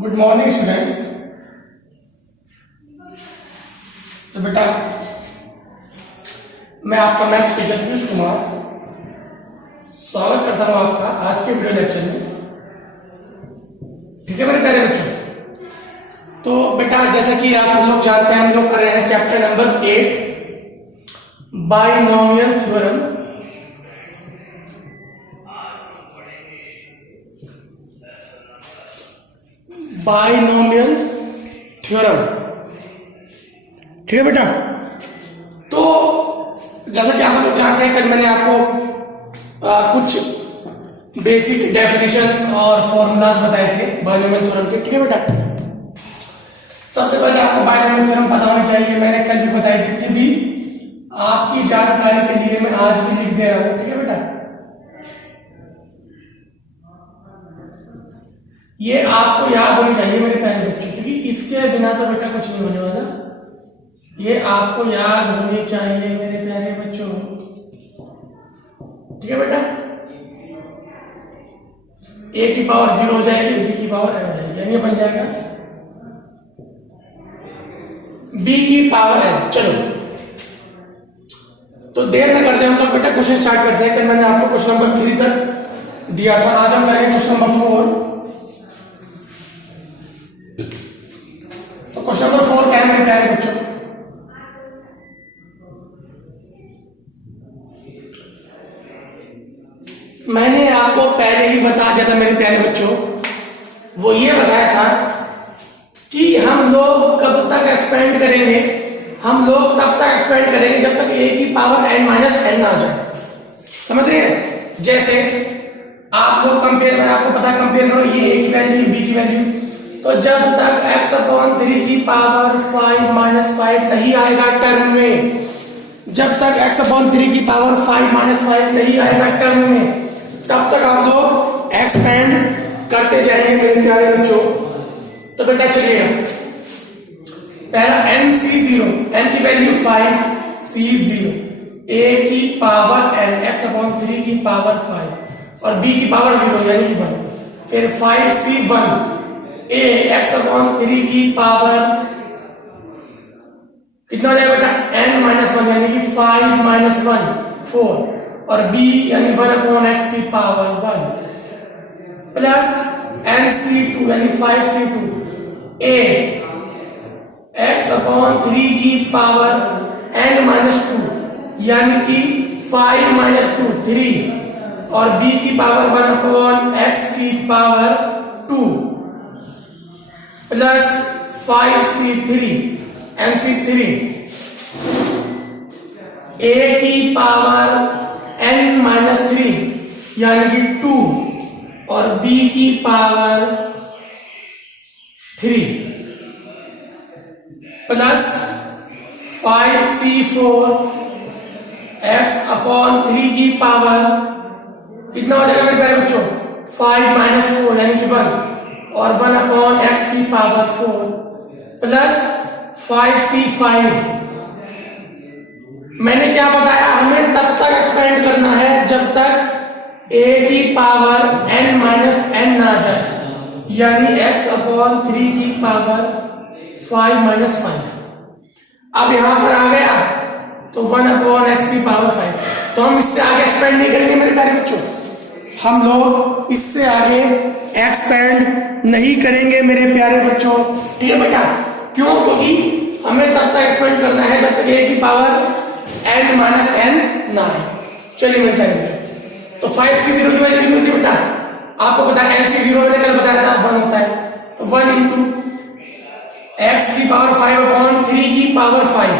Good morning students. तो बेटा मैं आपका मैथ्स टीचर पीयूष कुमार स्वागत करता हूं आपका आज के वीडियो लेक्चर में। ठीक है मेरे प्यारे बच्चों। तो बेटा जैसा कि आप लोग जानते हैं हम लोग कर रहे हैं chapter number 8 binomial theorem. Binomial theorem, ठीक है बेटा। तो जैसा कि आप लोग जानते हैं कल मैंने आपको कुछ बेसिक डेफिनेशंस और फॉर्मूलाज बताए थे बाइनोमियल थ्योरम के। ठीक है बेटा, सबसे पहले आपको बाइनोमियल थ्योरम पता होना चाहिए। मैंने कल भी बताई थी, फिर भी आपकी जानकारी के लिए मैं आज भी लिख दे रहा हूं। ठीक है बेटा, ये आपको याद होनी चाहिए मेरे प्यारे बच्चों, क्योंकि इसके बिना तो बेटा कुछ नहीं होने वाला। ये आपको याद होनी चाहिए मेरे प्यारे बच्चों। ठीक है बेटा, a की पावर 0 हो जाएगी, b की पावर n हो जाएगी, यानी ये बन जाएगा b की पावर n। चलो तो देर न करते हम लोग बेटा क्वेश्चन स्टार्ट करते हैं। कल मैंने आपको क्वेश्चन नंबर 3 तक दिया था, आज हम करेंगे क्वेश्चन नंबर 4। तो क्वेश्चन नंबर 4 क्या है मेरे प्यारे बच्चों? मैंने आपको पहले ही बता दिया था मेरे प्यारे बच्चों, वो ये बताया था कि हम लोग कब तक एक्सपेंड करेंगे। हम लोग तब तक एक्सपेंड करेंगे जब तक a की पावर n माइनस n आ जाए। समझ रहे हैं? जैसे आप लोग कंपेयर में, आपको पता कंपेयर करो, ये a की वैल्यू b की वैल्यू। तो जब तक x/3 की पावर 5 माइनस 5 नहीं आएगा टर्म में, जब तक x/3 की पावर 5 माइनस 5 नहीं आएगा टर्म में, तब तक आप लोग एक्सपेंड करते जाएंगे मेरे प्यारे बच्चों। तो बेटा चलिए पहला nc0, n की वैल्यू 5, c0, a की पावर n, x/3 की पावर 5 और b की पावर 0 यानी कि 1। फिर 5c1, a x/3 की पावर कितना हो जाएगा बेटा? n माइनस 1 यानी कि 5 माइनस 1 4 और b यानी 1/x की पावर 1 प्लस nc2 यानी 5c2 a x/3 की पावर n माइनस 2 यानी कि 5 माइनस 2 3 और b की पावर 1/x की power 2 plus 5c3 nc3 a की पावर n माइनस 3 यानी कि 2 और b की पावर 3 प्लस 5c4 x/3 की पावर कितना हो जाएगा मेरे प्यारे बच्चों? 5 माइनस 4 यानी कि 1 और 1/x की पावर 4 प्लस 5c5। मैंने क्या बताया? हमें तब तक एक्सपेंड करना है जब तक a की पावर n माइनस n ना आ जाए, यानी x/3 की पावर 5 माइनस 5। अब यहां पर आ गया तो 1/x की पावर 5। तो हम इससे आगे एक्सपेंड नहीं करेंगे मेरे प्यारे बच्चों, हम लोग इससे आगे एक्सपेंड नहीं करेंगे मेरे प्यारे बच्चों। ठीक है बेटा, क्यों? क्योंकि हमें तब तक एक्सपेंड करना है जब तक a की पावर n माइनस n ना आए। चलिए मेरे प्यारे बच्चों, तो 5c0 की वैल्यू कितनी होती है बेटा? आपको पता है nc0 मैंने कल बताया था 1 होता है। तो 1 इंटू x की पावर 5/3 की पावर 5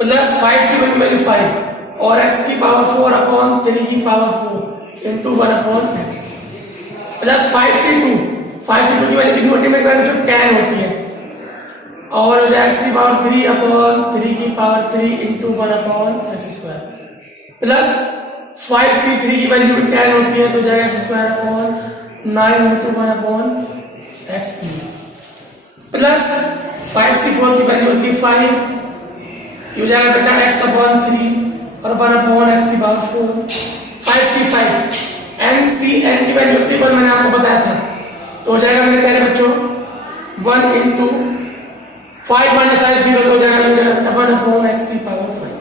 प्लस 5c1 की वैल्यू 5 और x की पावर 4/3 की power 4 into 1/x plus 5c2 की वैल्यू कितनी होती है मेरे प्यारे बच्चों? 10 होती है और x की पावर 3/3 की power 3 into 1/x square plus 5c3 की वैल्यू भी 10 होती है, तो जाएगा x square 9 into 1/x plus 5c4 की वैल्यू होती है 5, ये हो जाएगा बेटा x/3 और 1/x की पावर 4 5c5 एन की वैल्यू कितनी पर मैंने आपको बताया था, तो हो जाएगा मेरे प्यारे बच्चों 1 इंटू 5 माइनस 5 0, तो हो जाएगा 1 अपॉन एक्स की पावर 5।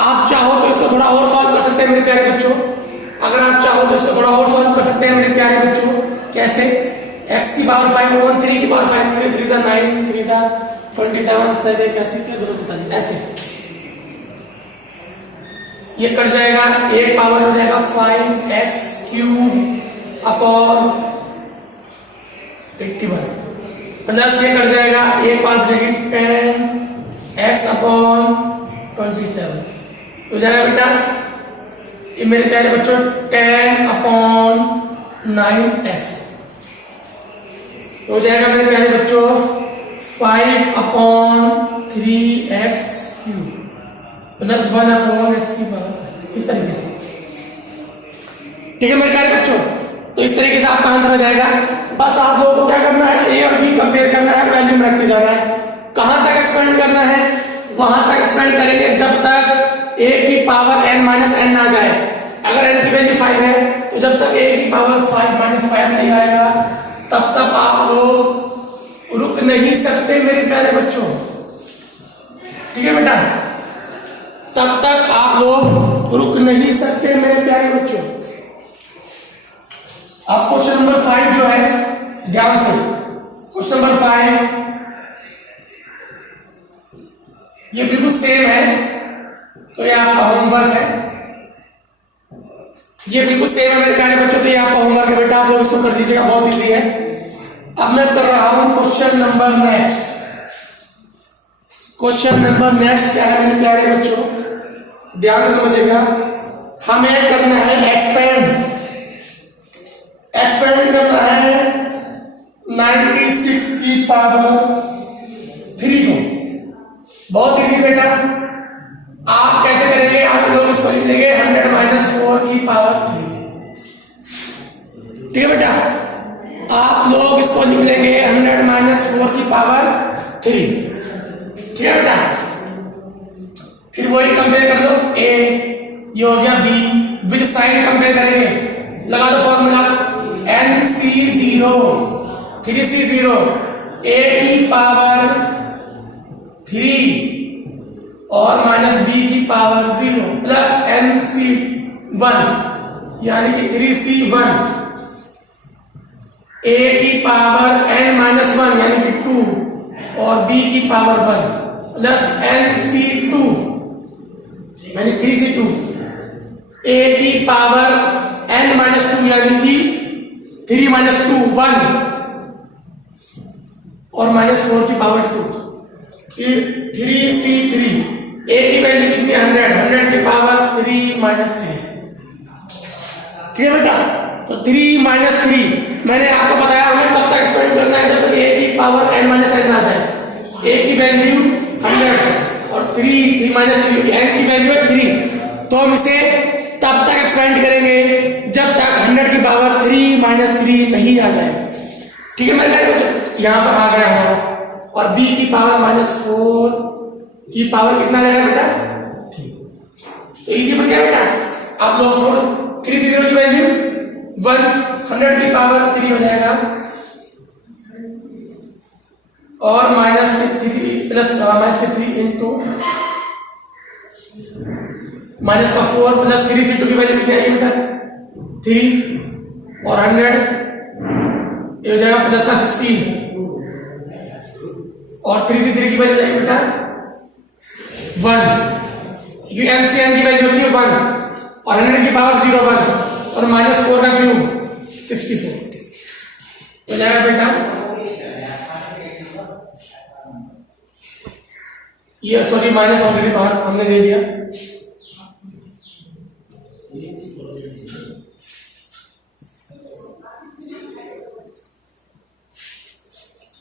आप चाहो तो इसको थोड़ा और सॉल्व कर सकते हैं मेरे प्यारे बच्चों, अगर आप चाहो तो इसको थोड़ा और सॉल्व कर सकते हैं मेरे प्यारे बच्चों। कैसे? x की पावर 5 अपॉन 3 की पावर 5, 3 3 जा 9, 3 जा 27, 7 81, 243, ऐसे ये कट जाएगा, एक पावर हो जाएगा 5x क्यूब अपॉन 81, प्लस ये कट जाएगा, एक पावर हो जाएगी 10x अपॉन 27, हो जाएगा बेटा ये मेरे प्यारे बच्चों 10 अपॉन 9x, हो जाएगा मेरे प्यारे बच्चों 5 upon 3x cube plus 1 upon x की पावर, इस तरीके से। ठीक है मेरे प्यारे बच्चों, तो इस तरीके से आपका आंसर हो जाएगा। बस आप लोगों को क्या करना है, a और b कंपेयर करना है, वैल्यू में रखते जाना है। कहां तक एक्सपेंड करना है? वहां तक एक्सपेंड करेंगे जब तक a की पावर n माइनस n ना जाए। अगर n की वैल्यू 5 है तो जब तक a की पावर 5 माइनस 5 नहीं आएगा तब तक आप लोग रुक नहीं सकते मेरे प्यारे बच्चों। ठीक है बेटा, तब तक आप लोग रुक नहीं सकते मेरे प्यारे बच्चों। अब क्वेश्चन नंबर 5 जो है, ध्यान से क्वेश्चन नंबर 5 ये बिल्कुल सेम है, तो ये आपका होमवर्क है, ये बिल्कुल सेम है मेरे प्यारे बच्चों, तो ये आपका होमवर्क है बेटा, आप लोग इसको कर दीजिएगा, बहुत इजी है। अब मैं कर रहा हूं question number next. Question number next क्या है मेरे प्यारे बच्चों, ध्यान से समझिएगा। हमें करना है एक्सपेंड करना है 96 की पावर 3 को। बहुत इजी बेटा, आप कैसे करेंगे, आप लोग इसको लिख देंगे 100 माइनस 4 की पावर 3। ठीक है बेटा, आप लोग इसको लिख लेंगे 100 माइनस 4 की पावर 3। ठीक है बेटा, फिर वही कंपेयर कर लो, a ये हो गया b, विद साइन कंपेयर करेंगे, लगा दो फॉर्मूला NC0 3C0 a की पावर 3 और माइनस b की पावर 0 प्लस NC1 यानी कि 3C1 a की पावर n माइनस 1 यानी कि 2 और b की पावर 1 प्लस NC2 यानी 3C2 a की पावर n माइनस 2 यानी कि 3 माइनस 2 1 और माइनस 4 की पावर 2, फिर 3C3 a की वैल्यू कितनी 100 की पावर 3 माइनस 3। ठीक है बेटा, तो 3 माइनस 3 मैंने आपको बताया हमें कब तक एक्सपेंड करना है, जब तक a की पावर n माइनस n आ जाए। a की वैल्यू 100 और 3 माइनस 3 n की वैल्यू है 3, तो हम इसे तब तक एक्सपेंड करेंगे जब तक 100 की पावर 3 माइनस 3 नहीं आ जाए। ठीक है मेरे प्यारे बच्चों, यहां पर आ गया है, और b की पावर माइनस 4 की पावर कितना जाएगा बेटा 3, तो इजी बन गया बेटा। आप लोग छोड़ो 3C0 की वैल्यू 1, 100 की पावर 3 हो जाएगा और माइनस के 3 प्लस माइनस के 3 इंटू माइनस का 4 प्लस 3C2 की वैल्यू कितनी आएगी बेटा 3 और 100 ये हो जाएगा प्लस का 16 और 3C3 की वैल्यू जाएगी बेटा 1, ये एलसीएम की वैल्यू होती है 1 और 100 की पावर 0 1 और माइनस 4 का क्यूब 64 हो जाएगा बेटा ये, सॉरी माइनस ऑलरेडी बाहर हमने दे दिया।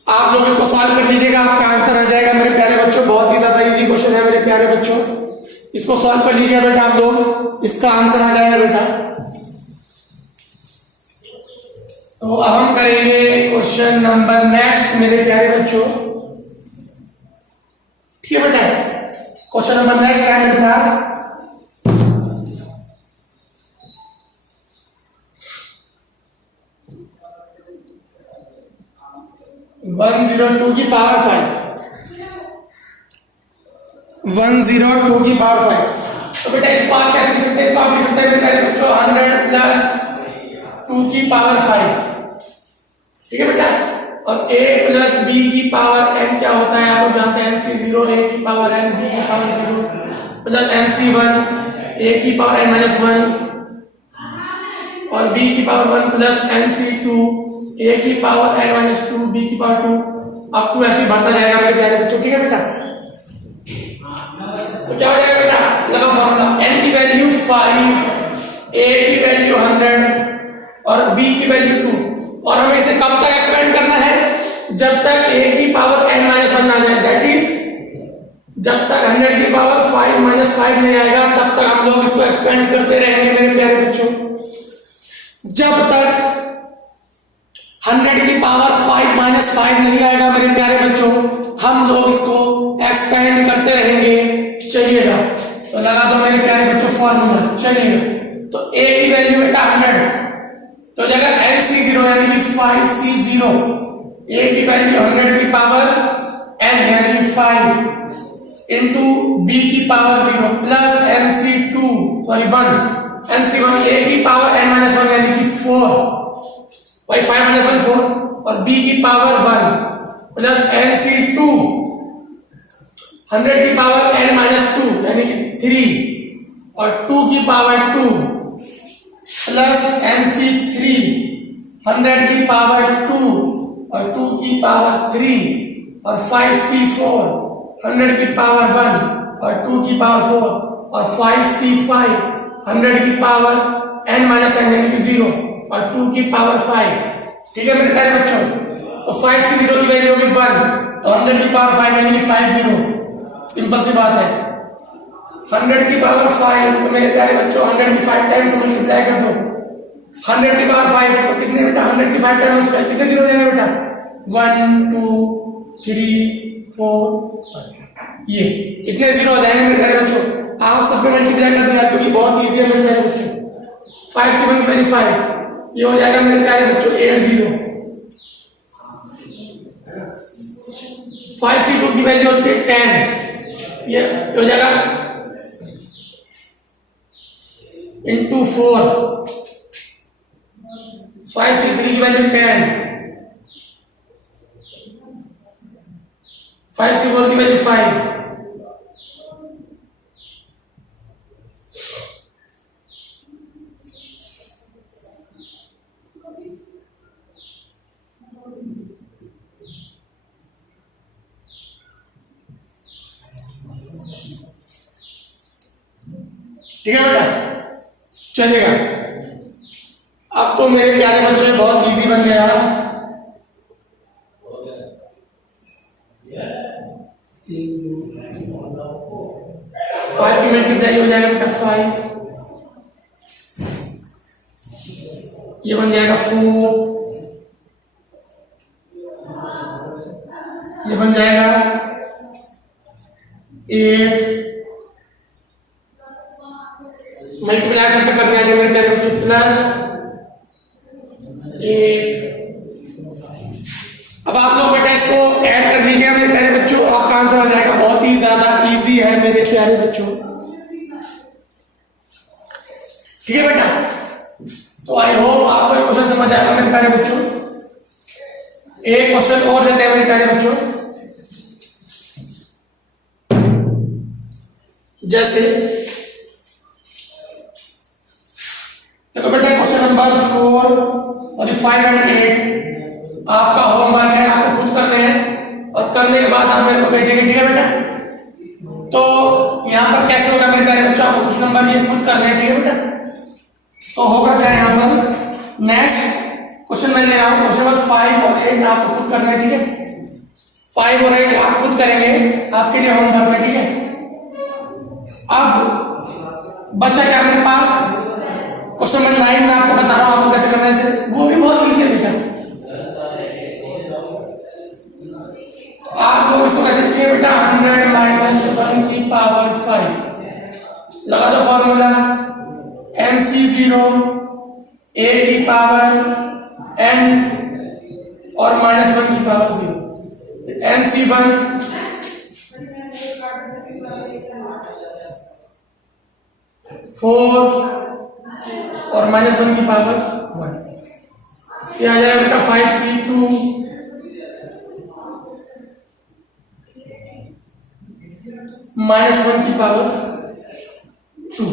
आप लोग इसको सॉल्व कर लीजिएगा, आपका आंसर आ जाएगा मेरे प्यारे बच्चों। बहुत ही ज्यादा इजी क्वेश्चन है मेरे प्यारे बच्चों, इसको सॉल्व कर लीजिएगा बेटा आप लोग, इसका आंसर आ जाएगा बेटा। तो अब हम करेंगे क्वेश्चन नंबर नेक्स्ट मेरे प्यारे बच्चों। ठीक है बेटा, क्वेश्चन नंबर नेक्स्ट है मेरे पास, 102 की पावर 5, 102 की पावर 5। तो बेटा इसको आप कैसे लिख सकते हैं? इसको आप लिख सकते हैं मेरे प्यारे बच्चों 100 प्लस 2 की पावर 5, ठीक है बेटा। और a प्लस b की पावर n क्या होता है? आप लोग जानते हैं nc0 a की पावर n b की पावर 0 प्लस nc1 a की पावर n माइनस 1 और b की पावर 1 प्लस nc2 a की पावर n माइनस 2 b की पावर 2 अप टू ऐसे बढ़ता जाएगा मेरे प्यारे बच्चों, ठीक है बेटा। तो क्या हो जाएगा बेटा? लगा फॉर्मूला, n की वैल्यू 5, a की वैल्यू 100 और b की वैल्यू 2। और हमें इसे कब तक एक्सपेंड करना है? जब तक a की पावर n माइनस 1 ना जाए, दैट इज जब तक 100 की पावर 5 माइनस 5 नहीं आएगा तब तक हम लोग इसको एक्सपेंड करते रहेंगे मेरे प्यारे बच्चों। जब तक 100 की पावर 5 माइनस 5 नहीं आएगा मेरे प्यारे बच्चों, हम लोग इसको एक्सपेंड करते रहेंगे। चलिएगा, तो लगा दो मेरे प्यारे बच्चों फॉर्मूला। चलिएगा, तो a की वैल्यू बेटा 100, तो जगह nc0 यानी कि 5c0, a की वैल्यू 100 की पावर n यानी कि 5 इंटू b की power 0 plus nc2 sorry 1 nc1 a की पावर n माइनस 1 यानी कि 4 भाई 5 माइनस 1 4 और b की पावर 1 प्लस nc2 100 की पावर n माइनस 2 यानी कि 3 और 2 की पावर 2 प्लस nc3 100 की पावर 2 और 2 की पावर 3 और 5c4 100 की पावर 1 और 2 की पावर 4 और 5c5 100 की पावर n माइनस n यानी कि 0 और 2 की पावर 5, ठीक है मेरे प्यारे बच्चों। तो 5c0 की वैल्यू होगी 1, तो 100 की पावर 5 यानी कि 50, सिंपल सी बात है। 100 की पावर 5 तो मेरे प्यारे बच्चों 100 की 5 टाइम्स मल्टीप्लाई कर दो। 100 की पावर 5 तो कितने बेटा? 100 की 5 टाइम्स मल्टीप्लाई कितने जीरो देंगे बेटा? 1 2 3 4 ये इतने जीरो हो जाएंगे मेरे प्यारे बच्चों। आप सब पे मल्टीप्लाई कर देना क्योंकि बहुत इजी है मेरे प्यारे बच्चों। 5 7 की वैल्यू 5, ये हो जाएगा मेरे प्यारे बच्चों 80। 5c2 की वैल्यू होती है 10, ये हो जाएगा इंटू 4। 5c3 की वैल्यू 10, 5c4 की वैल्यू 5, ठीक है बेटा। चलेगा, अब तो मेरे प्यारे बच्चों बहुत इजी बन गया। 5 की मल्टीप्लाई हो जाएगा बेटा 5, ये बन जाएगा 4, ये बन जाएगा 8, मल्टीप्लाई सब कर दिया मेरे प्यारे बच्चों प्लस 8। अब आप लोग बेटा इसको ऐड कर लीजिएगा मेरे प्यारे बच्चों, आपका आंसर आ जाएगा। बहुत ही ज्यादा इजी है मेरे प्यारे बच्चों, ठीक है बेटा। तो आई होप आपको ये क्वेश्चन समझ आएगा मेरे प्यारे बच्चों। एक क्वेश्चन और लेते हैं मेरे प्यारे बच्चों, जैसे देखो बेटा क्वेश्चन नंबर 4 सॉरी 5 एंड 8 आपका होमवर्क है, आपको खुद करने हैं और करने के बाद आप मेरे को भेजेंगे, ठीक है बेटा। तो यहाँ पर कैसे होगा मेरे प्यारे बच्चों, आपको कुछ नंबर ये खुद करने हैं, ठीक है बेटा। तो होगा क्या यहाँ पर, नेक्स्ट क्वेश्चन मैं ले रहा हूँ, क्वेश्चन नंबर 5 और 8 आपको खुद करना है, ठीक है। 5 और 8 आप खुद करेंगे, आपके लिए होमवर्क है, ठीक है। अब बचा क्या मेरे पास, क्वेश्चन नंबर 9 में आपको बता रहा हूं आपको कैसे करना है इसे, वो भी बहुत इजी है बेटा। आप लोग इसको कैसे लिखेंगे बेटा, 100 माइनस 1 की पावर 5 लगा दो फॉर्मूला, nc0 a की पावर n और माइनस 1 की पावर 0 MC1 4 और -1 की पावर 1। ये आ जाएगा बेटा 5C2 -1 की पावर 2।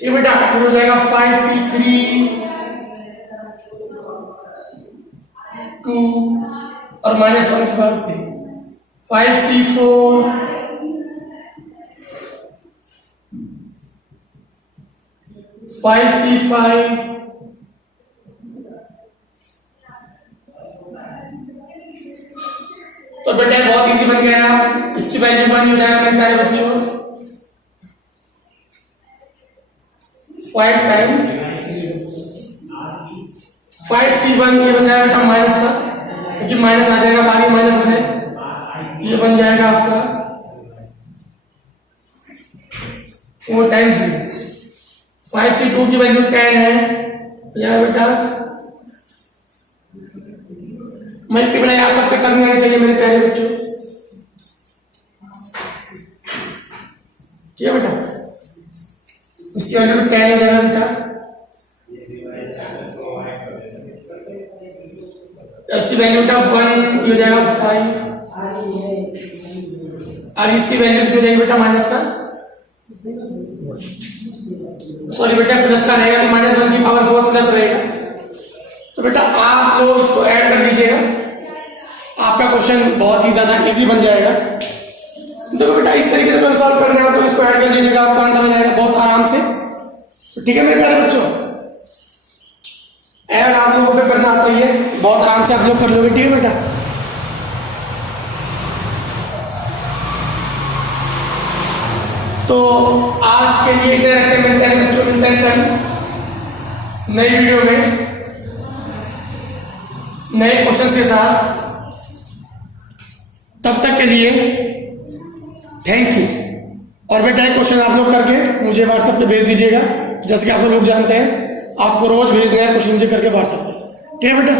ठीक बेटा, फिर हो जाएगा 5C3 2 और -1 की पावर 3, 5C4 5C5 तो बेटा बहुत इजी बन गया। इसकी वैल्यू 1 हो जाएगा मेरे प्यारे बच्चों, 5 टाइम 5C1 ये बन जाएगा बेटा माइनस का, क्योंकि माइनस आ जाएगा, बाकी -1 है, ये बन जाएगा आपका 4 टाइम्स 5C2 की वैल्यू 10 है, यह बेटा मल्टीप्लाई आप सबके करनी आनी चाहिए मेरे प्यारे बच्चों। ठीक है बेटा, इसकी वैल्यू 10 हो जाएगा बेटा, इसकी वैल्यू बेटा 1 हो जाएगा 5, और इसकी वैल्यू कितनी रहेगी बेटा माइनस का, सॉरी बेटा प्लस का रहेगा, तो -1 की पावर 4 प्लस रहेगा। तो बेटा आप लोग इसको ऐड कर दीजिएगा, आपका क्वेश्चन बहुत ही ज्यादा इजी बन जाएगा। देखो बेटा इस तरीके से सॉल्व करना है, आप लोग इसको ऐड कर लीजिएगा, आपका आंसर हो जाएगा बहुत आराम से। ठीक है मेरे प्यारे बच्चों, ऐड आप लोगों को करना आता ही है, बहुत आराम से आप लोग कर लोगे। ठीक है बेटा, तो आज के लिए इतना रखते हैं मेरे प्यारे बच्चों, मिलते हैं कल नई वीडियो में नए क्वेश्चंस के साथ। तब तक के लिए थैंक यू। और बेटा एक क्वेश्चन आप लोग करके मुझे व्हाट्सएप पे भेज दीजिएगा, जैसे कि आप लोग जानते हैं आपको रोज भेजना है क्वेश्चन मुझे करके व्हाट्सएप पे। ठीक है बेटा।